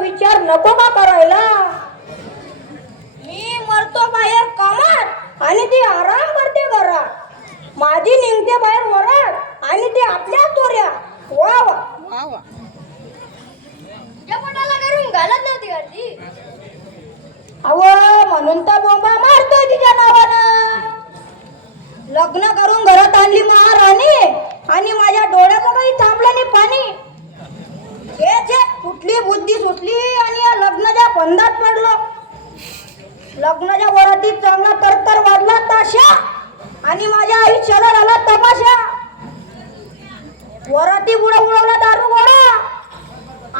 विचार नको का करायला? मी मरतो बाहेर कामात आणि ती आराम करते घरात. माझी निघते बाहेर वरात आणि ती आपल्या चोऱ्या. वा वा वा वा. या पोटाला करून घालत नव्हती घरची. अव म्हणून तर बोंबा मारतोय तिच्या नावानं. लग्न करून घरात आणली महाराणी आणि माझ्या डोळ्याचं काही थांबलं नाही पाणी. हे कुठली बुद्धी सुचली आणि या लग्नाच्या बंधात पडलो. लग्नाच्या वरातीत चांगला तरतर वाजला ताशा आणि माझ्या आयुष्याला झाला तमाशा. वराती बुडा उडवला दारू गोळा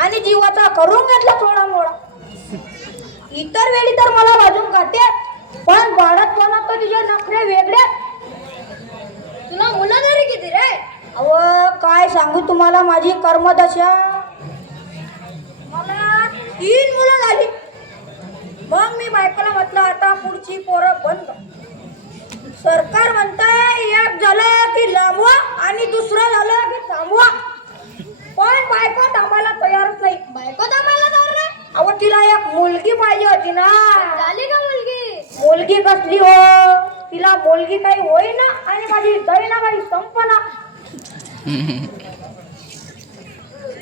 आणि जीवाचा करून घेतला थोडा मोळा. इतर वेळी तर मला वाजून काढते, पण बाळात कोणात तर तिचे नखरे वेगळे. तुला मुलं तरी किती रे? अव काय सांगू तुम्हाला माझी कर्मदशा. मला 3 मुलं झाली. मग मी बायकोला म्हटलं आता पुढची पोरं बंद. सरकार म्हणताय एक झालं की लांबवा आणि दुसरं झालं की थांबवा. पण बायको थांबायला तयारच नाही. बायको थांबायला तयार नाही? अहो तिला एक मुलगी पाहिजे होती ना. झाली का मुलगी? मुलगी कसली हो? तिला मुलगी काही होईना आणि माझी दैना काही संपना.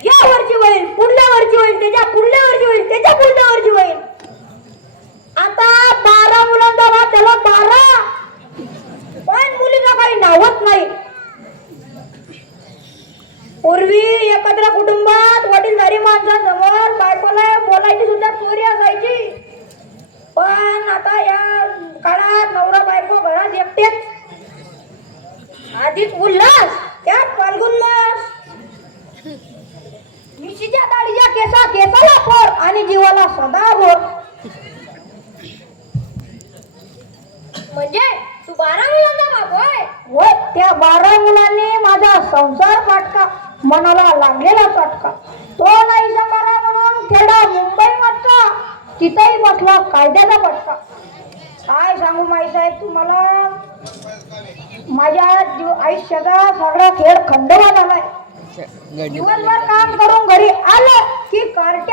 या वरची होईल, पुढल्या वरची होईल, त्याच्या पुढल्या वरची होईल, त्याच्या पुढल्या वरची होईल. आता 12 मुलांचा भाग त्याला 12. पण मुलीला काही नावच नाही. पूर्वी एकत्र कुटुंबात वडीलधारी माणसांसमोर बायकोला बोलायची सुद्धा चोरी असायची. पण आता या काळात नवरा बायको घरात एकटेच. आधीच उल्हास, त्यात फाल्गुन मास. मिशीच्या दाढीच्या केसाला फोर आणि जीवाला सदा भोर. म्हणजे तू 12 मुलांचा बाप होय? होय, त्या 12 मुलांनी माझा संसार फाटका, मनाला लागलेला फटका. तो नाही करा म्हणून खेडा मुंबई मटका, तिथेही बसला कायद्याचा फटका. काय सांगू माईसाहेब तुम्हाला, माझ्या आयुष्याचा सगळा खेळ खंडोबा झालाय. दिवसभर काम करून घरी आलं की कार्ट्या